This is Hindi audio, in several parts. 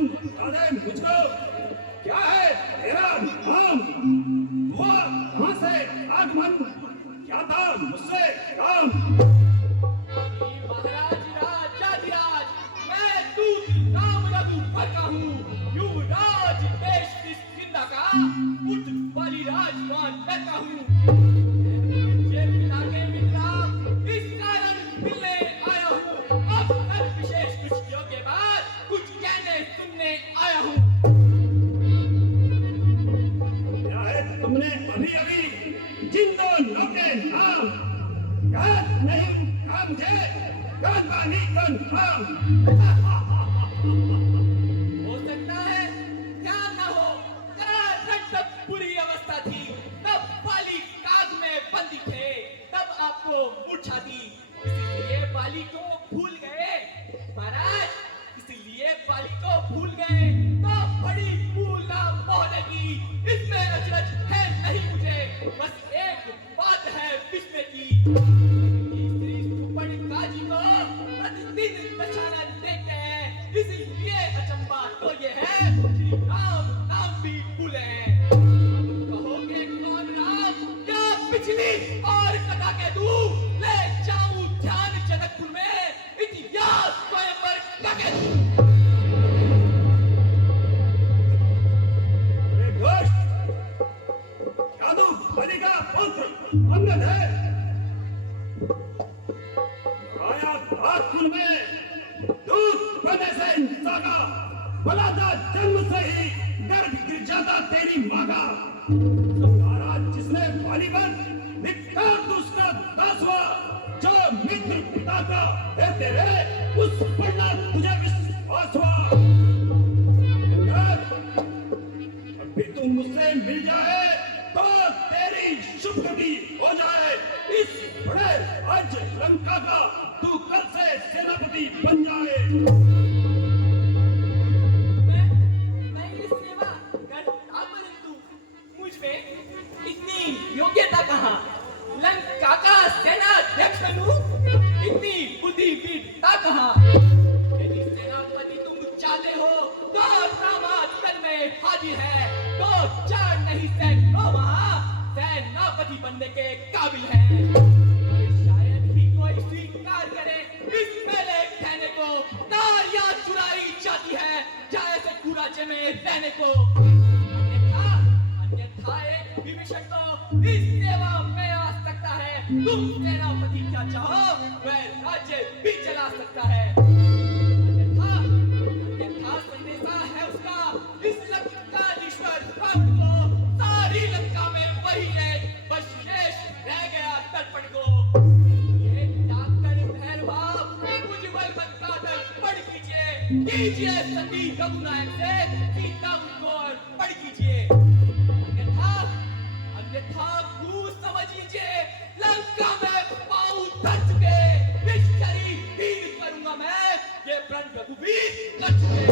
आगमन बता दे मुझको, क्या है तेरा नाम? हुआ कहाँ से आगमन? क्या था मुझसे काम? महाराज राजाधिराज, मैं दूत राम रघुवर का हूँ, युवराज देश किष्किंधा का, पुत्र वाली राजकुमार मैं का हूँ। ये पिता के मित्राम, इस कारण मिलने आया हूँ। अब तक विशेष खुशियों के बाद कुछ कहने सुनने आया हूँ। क्या है तुमने अभी अभी जिन दो नौके नाम याद नहीं काम मुझे कानवानी कंफर्म? हो सकता है ध्यान न हो, जरा तब बुरी अवस्था थी, तब बाली काग में बंदी थे, तब आपको मूर्छा दी, इसलिए बाली को भूल गए महाराज, इसलिए बाली को भूल गए। तो बड़ी भूल ना मोह लगी, इसमें अचरज है नहीं मुझे, बस एक बात है विस्मय की, श्री सुपर्णिका जी को प्रतिदिन दक्षिणा देते हैं, इसलिए अचंबा तो ये है श्री राम नाम भी भूले हैं। कहोगे कौन राम? क्या पिछली और कथा के दूं, ले जाऊं ध्यान जनकपुर में, इतिहास स्वयं पर टके दूं। अरे दोस्त, क्या तू बलि का पुत्र अंगद है? आया नागपुर में दूध बने से इंसान का भला था, जन्म से ही गर्भ गिर जाता तेरी माँ का। संहारा जिसने बालीवन धिक्कार उसका दासवा, जो मित्र पिता का है तेरे, उस पर ना तुझे विश्वास हुआ। अंगद, अभी तू मुझसे मिल जाए तो तेरी शुभ गति हो जाए। इस बड़े राज्य लंका का तू कल से सेनापति बन जाए। मैं ये सेवा करता, परंतु मुझ में इतनी योग्यता कहाँ? लंका का सेनाध्यक्ष बनूं, इतनी बुद्धिवीरता कहाँ? यदि सेनापति तुम चाहते हो तो नामांकन में हाजिर है, तो 4 नहीं सैकड़ों वहाँ सेनापति बनने के काबिल है। शायद ही कोई स्वीकार करे इस मेले कहने को, नारियां चुराई जाती है जाए से राज्य में रहने को। अन्यथा एक विभीषण तो इस सेवा में आ सकता है, तुम सेनापति क्या चाहो वह राज्य भी चला सकता है। अन्यथा संदेशा है उसका इस लंकाधीश्वर भक्त को, सारी लंका में वही है, बस शेष रह गया तर्पण को। ये जाकर भैरवा उज्ज्वल बनता तर्पण कीजिए सती रघुनायक से सीता को पढ़ कीजिए। अन्यथा भूल समझ लीजिए, लंका में पाँव धर चुके, इस शरीर हीन करूंगा मैं, ये प्रण रघुवीर कर चुके।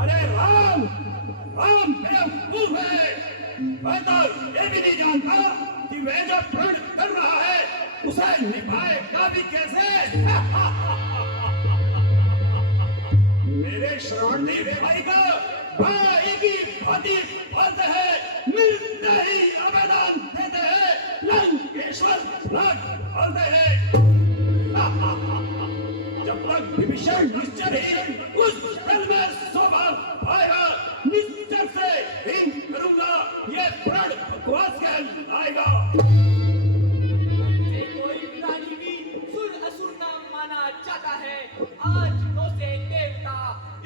अरे राम, राम बेवकूफ है। मैं तो ये भी नहीं जानता कि वह जो प्रण कर रहा है उसे निभाएगा भी कैसे। मेरे श्रवणदीप भाई का भाई की भांति फर्ज है, मिलते ही आवेदन देते हैं, लंकेश्वर लग बोलते हैं। जब तक विभीषण निश्चर ही उस स्थल में शोभा पाएगा, निश्चर से हीन करूंगा, ये प्रण बकवास कहलाएगा। कोई प्राणी भी सुर असुर न माना जाता है, आज तो से देवता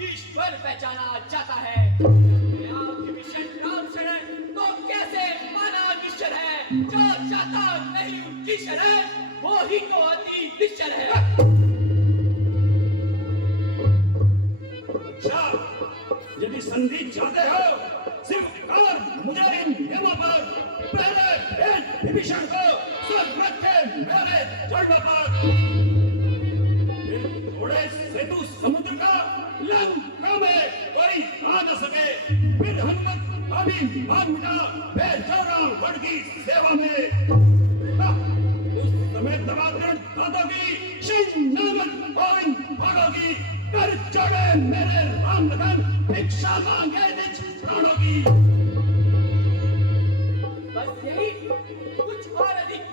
ईश्वर पहचाना जाता है। विभीषण राम शरण तो कैसे माना निश्चर है, जो जाता नहीं उनकी शरण वो ही तो अति निश्चर है। अच्छा, यदि संधि चाहते हो स्वीकार मुझे इन नियमों पर, पहले भेज विभीषण को सब रखे मेरे चरण पर। थोड़े सेतु समुद्र का लंका में कोई आ न सके, फिर हनुमत अभी भाग मिटा बेचारा वन की सेवा में। उस समय दबादरण खादोगी, शिंगनामन ओइन भागोगी, कर चढ़े मेरे राम लगन, भिक्षा मांगे निज प्राणों की। बस यही, कुछ और अधिक।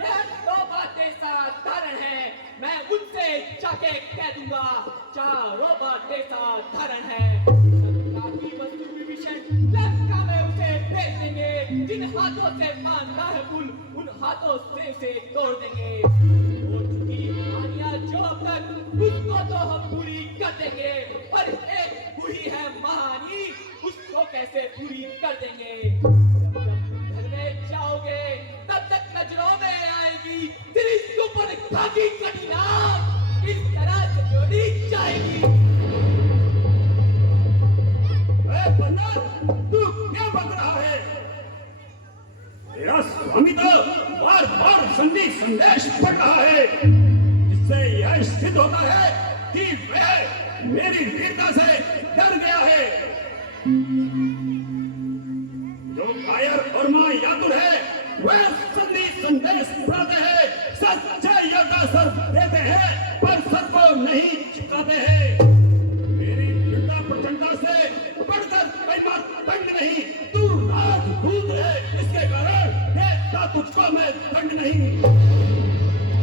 यह दो बातें साधारण है, मैं उनसे जाके कह दूंगा। चारों बातें साधारण है। लंका की वस्तु विभीषण लंका में उसे भेज देंगे। जिन हाथों से बांधा है पुल, उन हाथों से उसे तोड़ देंगे। हो चुकी कहानियां जो अब तक, उसको तो हम पूरी कर देंगे। पर एक हुई है महानी, उसको कैसे पूरी कर देंगे। जब तुम घर में जाओगे, तब तक नजरों में आएगी तेरी सुपर खाकी कटिना इस तरह से जोड़ी जाएगी। बन्ना, तू क्या बक रहा है? तेरा स्वामी तो बार बार संधि संदेश पढ़ रहा है, जिससे यह सिद्ध होता है कि वह मेरी वीरता से डर गया है। जो कायर और मायातुर है, वह संधि संदेश पढ़ते हैं, सच्चे योद्धा सर देते हैं, पर सर को नहीं झुकाते हैं। मेरी वीरता प्रचंडता से बढ़कर कई बार दंड नहीं, तू राजपूत है, इसके कारण देता तुझको मैं दंड नहीं।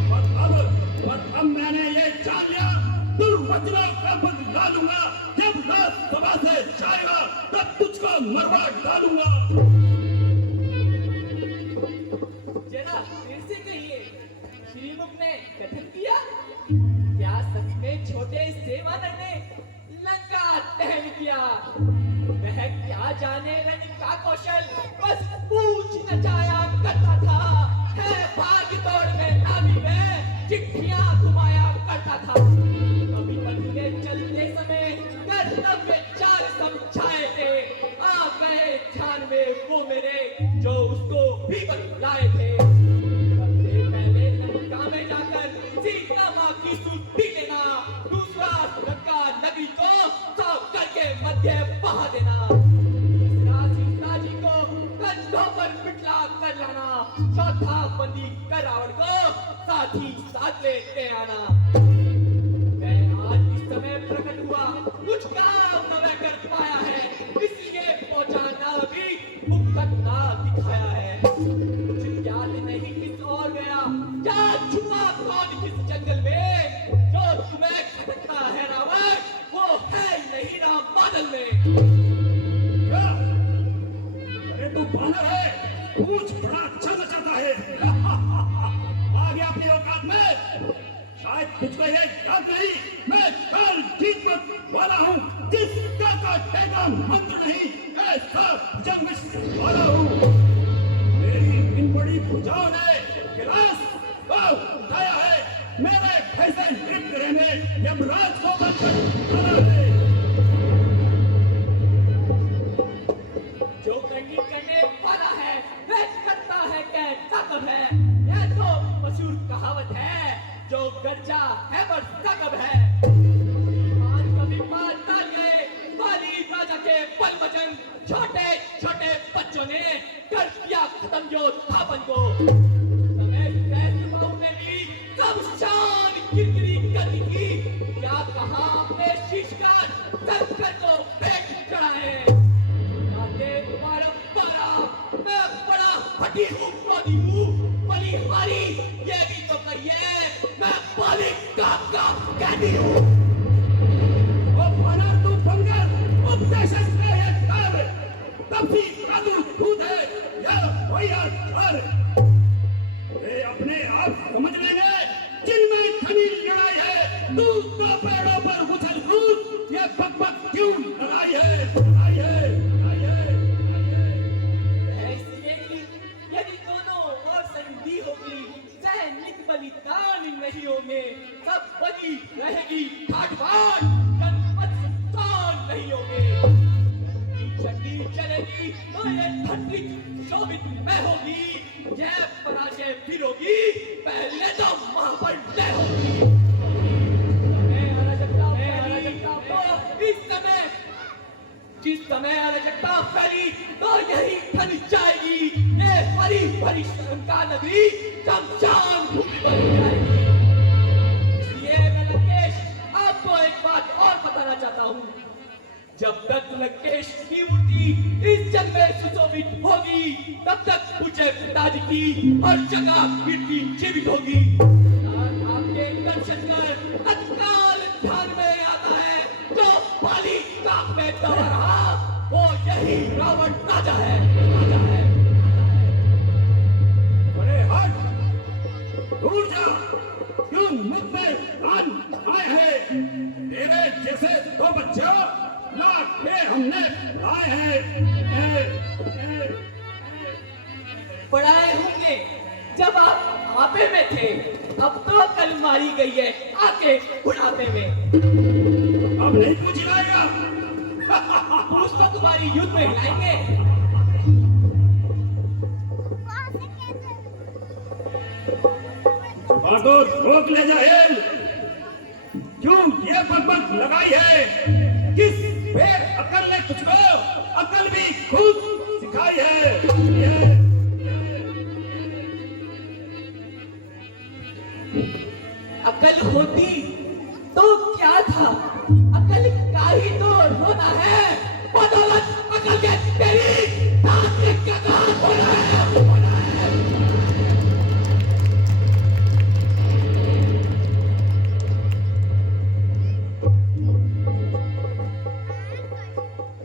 और अब मैंने ये जान लिया, दुर्वचनों का बदला लूंगा। जब राज्यसभा से जाएगा, तब तुझको मरवा डालूंगा। जरा फिर से कहिए, श्रीमुख ने कथन किया? क्या सच में छोटे सेवानर ने लंका दहन किया? वह क्या जाने रण का कौशल, बस पूछ नचाया करता था। है भाग दौड़ में नावी में चिट्ठियां घुमाया करता था। कभी पति के चलते समय कर्तव्य चार समझाए थे, आ गए ध्यान में वो मेरे जो उसको भी बतलाए थे। सबसे पहले लंका में जाकर सीता माँ की सुधि लेना, दूसरा लंका नगरी को साफ करके मध्य बहा देना, तीसरा सीता जी को कंधों पर बिठला कर लाना, चौथा बंदी कर रावण को साथ ही साथ लेते आना। मैं आज इस समय प्रकट हुआ, कुछ काम न मैं कर पाया है, इसलिए पहुंचाना भी मुक्त ना दिखाया है। कुछ याद नहीं किस और गया, क्या छुपा कौन किस जंगल में, जो तुम्हें खटकता है रावण, वो है नहीं ना बादल में। क्या? अरे तू बानर है, पूछ बड़ा अच्छा नचाता है। आ गया अपनी औकात में। शायद तुझको ये याद नहीं, मैं कल जीत वाला हूँ, जिसका कटेगा मंत्र नहीं, ऐसा जंग वाला हूँ। मेरी इन बड़ी भुजाओं ने गिलास उठाया है, मेरे फैसले नृत्य रहने यमराज को बनकर खड़ा है। जो करने वाला है, वह करता है कैसा कब है। यह तो मशहूर कहावत है, जो गर्जा है बरसा कब है। आज कभी बात डाल गए बाली राजा के बल वचन, छोटे छोटे बच्चों ने कर दिया खत्म योद्धापन को। समय सहस्त्रबाहु ने भी कब शान किरकिरी कर दी थी, क्या कहा अपने शीश का शंकर को भेंट चढ़ाए। मैं बड़ा फटी हूँ, क्रोधी हूँ, बलिहारी, ये भी तो कहिए, मैं बालिका का कैदी हूँ। वो बना तू बंगर, उपदेशक का ये कर, तब भी प्रादुर्भूत है, यह भैया कर। वे अपने आप समझ लेंगे, जिनमें घनी लड़ाई है, तू तो पेड़ों पर उछल कूद, ये बक क्यों लड़ाई है, लड़ाई है, लड़ाई है। यदि दोनों और संधि होगी, सैनिक बलिदान नहीं होंगे, सब बनी रहेगी ठाट बाट, जनपद संस्थान नहीं होंगे। चंडी चलेगी तो ये धरती शोभित में होगी, यह पराजय फिर होगी, पहले तो महापंडे होगी। जिस समय अराजकता फैली तो यही थन जाएगी, ये भरी भरी शंका नगरी शमशान भूमि बन जाएगी। लंकेश की मूर्ति इस जग में सुशोभित होगी, तब तक मुझे पिताजी की हर जगह कीर्ति जीवित होगी। आपके दर्शन कर तत्काल ध्यान में आता है, जो पाली काक में दबा रहा वो यही रावण राजा है, राजा है। अरे हट, दूर जा, क्यों मुझ में कान आए हैं? तेरे जैसे दो बच्चे लाख के हमने आए हैं। पढ़ाए होंगे जब आप आपे में थे, अब तो कल मारी गई है आके बुढ़ापे में। अब नहीं पूछ लाएगा। पुरुष तो तुम्हारी युद्ध में हिलाएंगे। बाको रोक ले जाए। क्यों ये बकबक लगाई है? किस बेर अकल ने तुझको अकल भी खुद सिखाई है? अकल होती तो क्या था, अकल का ही तो होना है। बदौलत अकल के तेरी दांत में क्या काम हो रहा है, हो रहा है।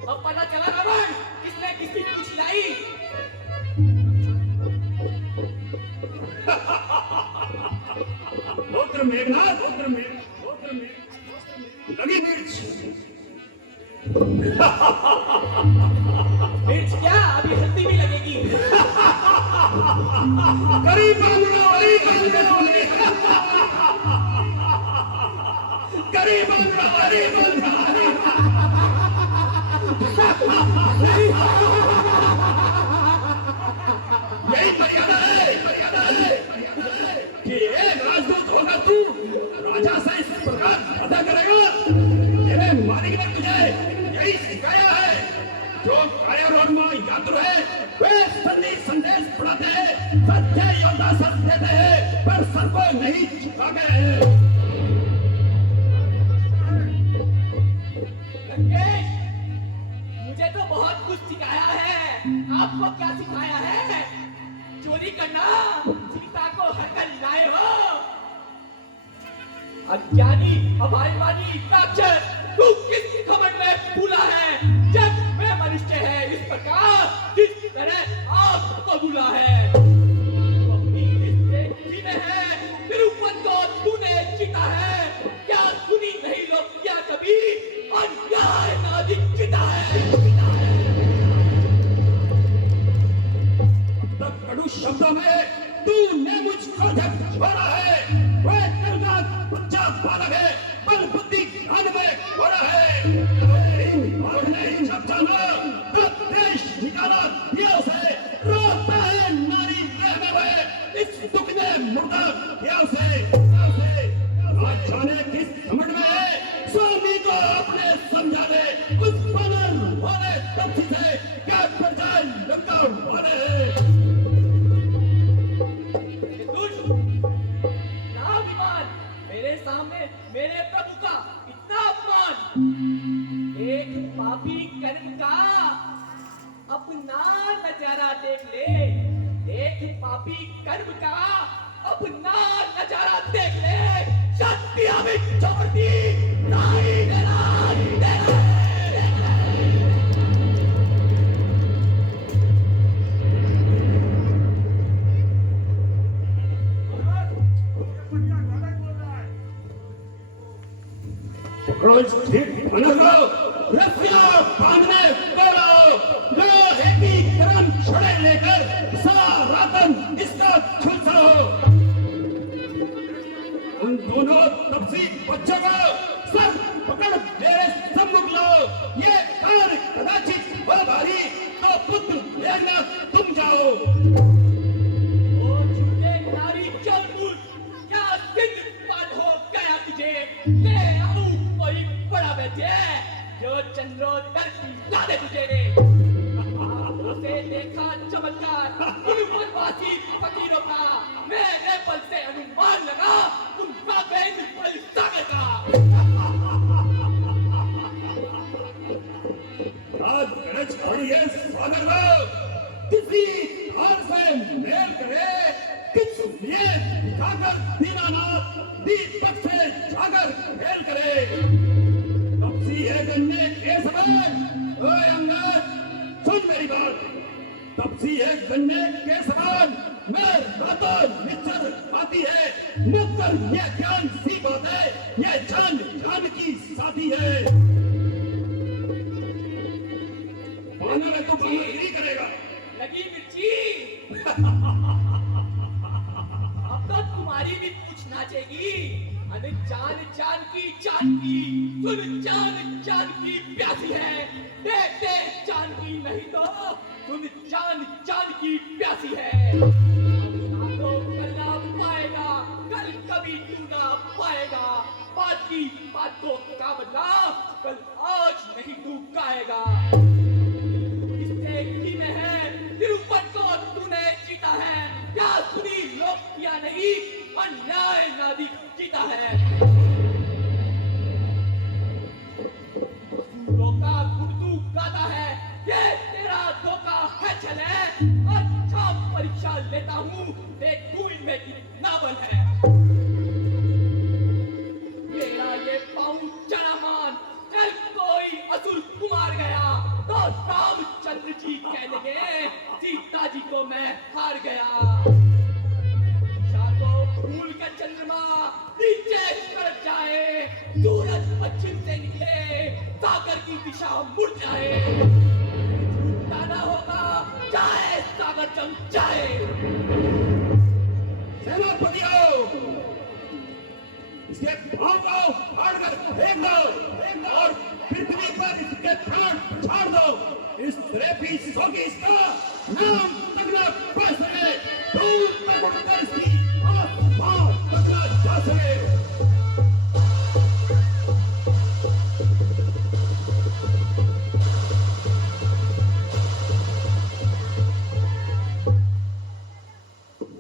अब पता चला रावण किसने किसकी पूछ लाई। पुत्र मेघनाथ, लगी मिर्च। मिर्च क्या, अभी हल्दी भी लगेगी। करीब बांधना वाली, करीब बांधना वाली। यही मर्यादा है कि एक राजदूत होगा तू राजा से इस प्रकार अदा करेगा। तेरे मालिक ने तुझे यही सिखाया है। जो कायर और यात्रु है वे संधि संदेश पढ़ाते हैं, सत्य योद्धा सत्य देते हैं, पर सर को नहीं झुकाते हैं। लंकेश, मुझे तो बहुत कुछ सिखाया है, आपको क्या सिखाया है? चोरी करना, सीता को हरकर लाए हो। अज्ञानी अभायवानी काक्षर, तू किस घमंड में फूला है? जग में मनुष्य है इस प्रकार जिस तरह आपको बुला है। तू अपनी स्थिति में है, तिरुपति को तूने जीता है। क्या सुनी नहीं लोग क्या कभी? अन्याय नादिक जीता है, जीता है। तब कड़ू शब्दों में तूने मुझको जब छोड़ा है, वह करना बच्चा बालक है, बल बुद्धि ज्ञान में बड़ा है। और नहीं जब जाना तब देश निकाला दिया उसे, रोता है नारी प्रेम में इस दुख ने मुर्दा दिया उसे। आज जाने किस घमंड में है, स्वामी को अपने समझा दे। उस बनल वाले तपसी से क्या पर जाए लंका वाले। मेरे सामने मेरे प्रभु का इतना अपमान। एक पापी कर्म का अपना नजारा देख ले, एक पापी कर्म का अपना नजारा देख ले। शक्तियां भी छोड़ दी, नहीं देना, देना। रोज ठीक बनो, रस्सियां बांधने बोलो, लोहे की गरम छड़े लेकर सारा दिन इसका झुलसाओ। उन दोनों तपसी बच्चों को सर पकड़ मेरे सम्मुख लाओ। ये कार्य कदाचित हो भारी तो पुत्र लेना तुम जाओ। ओ झूठे नारी चलमुल, क्या सिंह पाद हो गया तुझे? ले आऊं कोई बड़ा बेटे जो चंद्रोदर खिला दे तुझे। उसे देखा चमत्कार उन वनवासी फकीरों का, मेरे बल से अनुमान लगा तुम कागे इस बल सागर का। जाकर खेल करे। तपसी है गन्ने के समान, ओए अंगद सुन मेरी बात। तपसी है गन्ने के समान, मैं रातों निश्चर आती है। नित्तर ये ज्ञान सी बात है, ये जान जान की साथी है। पाना में तो पानागिरी करेगा। लगी मिर्ची। अब तो तुम्हारी भी पूछ नाचेगी। अरे जान जान की सुन जान जान की प्यासी है। देख देख जान की नहीं तो सुन जान जान की प्यासी है। अब तो कल ना पाएगा, कल कभी तू ना पाएगा। बात की बात को का बदला, कल आज नहीं तू गाएगा। इससे की में है तिरुपति को तूने जीता है। क्या सुनी लोग किया नहीं, अन्याय नादी जीता है। सूरों का गुर्दू गाता है, ये तेरा धोखा है चले। अच्छा परीक्षा लेता हूँ, देखूं इनमें कितना बल है। मेरा ये पाँव चढ़ा मान, चल कोई असुर कुमार गया तो रामचंद्र जी कह लगे सीता जी को मैं हार गया। फूल का चंद्रमा नीचे कर जाए, सूरज पश्चिम से निकले, सागर की दिशा मुड़ जाए। झूठा होगा चाहे सागर जम जाए। सेनापतियों, इसके पांव को फाड़कर फेंक दो और पृथ्वी पर इसके प्राण छाड़ दो। इस रेपी सोगी इसका नाम तक न पा सके, दूर तक उड़कर इसकी आत्मा तक न जा सके।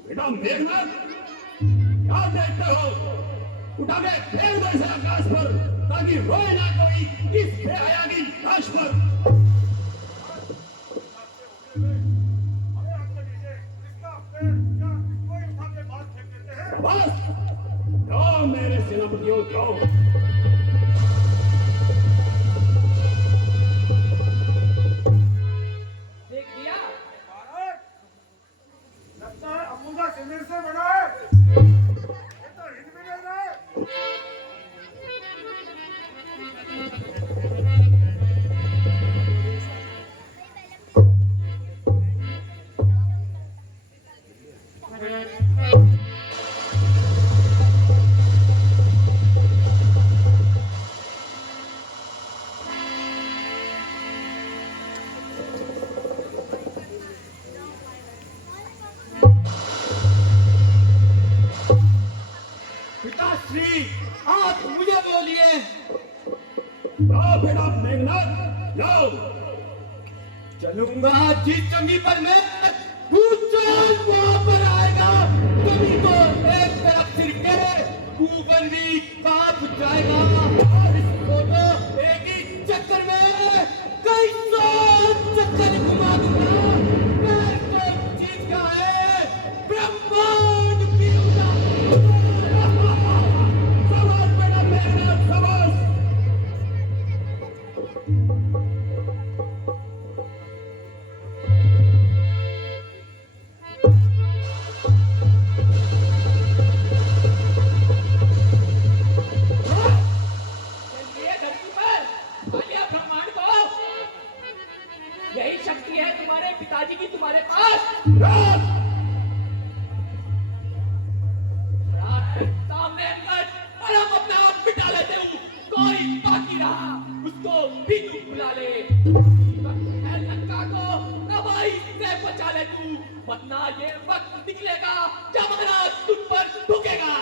बेटा मेघनाथ, क्या देखते हो? उठा के फेंक दो इसे आकाश पर, ताकि रोए ना कोई इस बेहया की लाश पर। बस जाओ मेरे सेनापतियों, जाओ। देख लिया, लगता है अमूजा सिंदूर से बना है। ये तो हिंद में ले रहा है। पिताश्री आप मुझे बोलिए। जाओ बेटा मेघनाथ, जाओ। चलूंगा जिस जमी पर मैं, तू चल वहां पर आएगा। कभी तो एक तरफ सिर के ऊपर भी कांप जाएगा। और इसको तो एक ही चक्कर में कई सौ चक्कर घुमा दूंगा। मैं तो जीत का है ब्रह्मांड पीऊंगा। शाबाश बेटा मेघनाथ, शाबाश। चलिए धरती पर, आलिया ब्रह्मांड को। यही शक्ति है तुम्हारे पिताजी की तुम्हारे पास। रात सामने अंदर और हम अपना आप मिटा लेते हूँ। कोई बाकी रहा उसको भी तू बुला ले। वक्त है लंका को तबाही से बचा ले तू, वरना ये वक्त निकलेगा जब महाराज तुझ पर झुकेगा।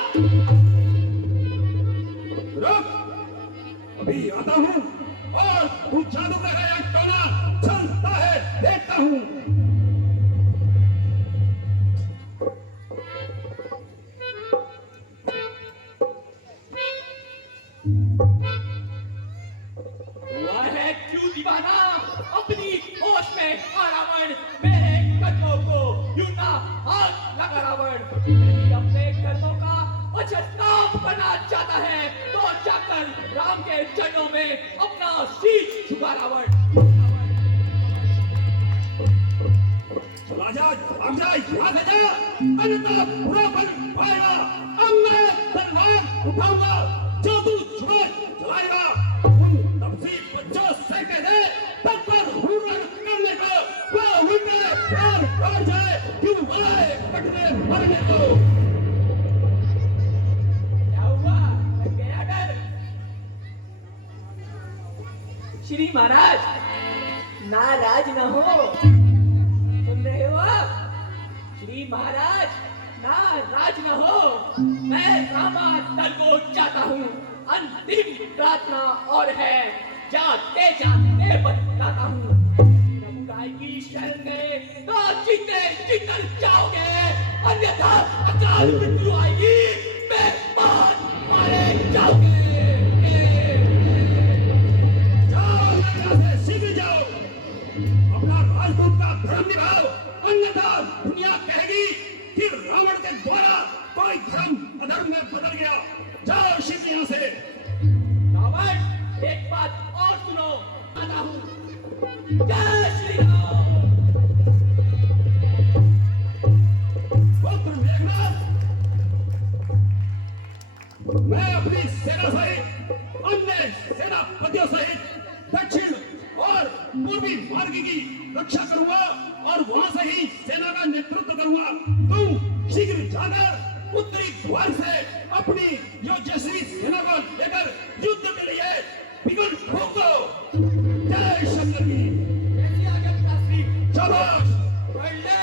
रुक, अभी आता हूँ और तू जादू का है या टोना चलता है देखता हूँ। हुआ है क्यों दीवाना अपनी होश में आ रावण। मेरे कदमों को यूं ना हाथ लगा रावण। यदि अपने कदमों का पश्चाताप करना चाहता है राम के चरणों में अपना शीश झुका रावण। चला जा, भाग जा, यहाँ से जा, अन्यथा बुरा फल पाएगा। अब मैं तलवार उठाऊंगा, जो तू छुए चलाएगा। उन तपसी बच्चों से कह दे, तब पर हुर्रा करने को, वह उनके प्राण काट जाए, क्यों आए कटने मरने को। क्या हुआ? लग गया डर? श्री महाराज नाराज न हो, सुन रहे हो आप? श्री महाराज नाराज न हो, मैं रामातल को चाहता हूँ। अंतिम प्रार्थना और है, जाते जाते बताता हूँ। जब गाय की शरण में तो जीते जीतल जाओगे, अन्यथा अकाल मृत्यु आएगी, बेमान मारे जाओगे। जाओ, यहाँ से शीघ्र जाओ, अपना राजदूत का धर्म निभाओ, अन्यथा दुनिया कहेगी कि रावण के द्वारा कोई धर्म अधर्म में बदल गया। जाओ शीघ्र यहाँ से। रावण, एक बात और सुनो, आता हूँ। जय श्री राम। पुत्र मेघनाथ, मैं अपनी सेना सहित अन्य सेनापतियों सहित दक्षिण और पूर्वी मार्ग की रक्षा करूंगा और वहां से ही सेना का नेतृत्व करूंगा। तुम शीघ्र जाकर उत्तरी द्वार से अपनी योजस्वी सेना को लेकर युद्ध के लिए बिगुल फूंको। जय शंकर की। कैसी आज्ञा पिताश्री? शाबाश। बढ़ ले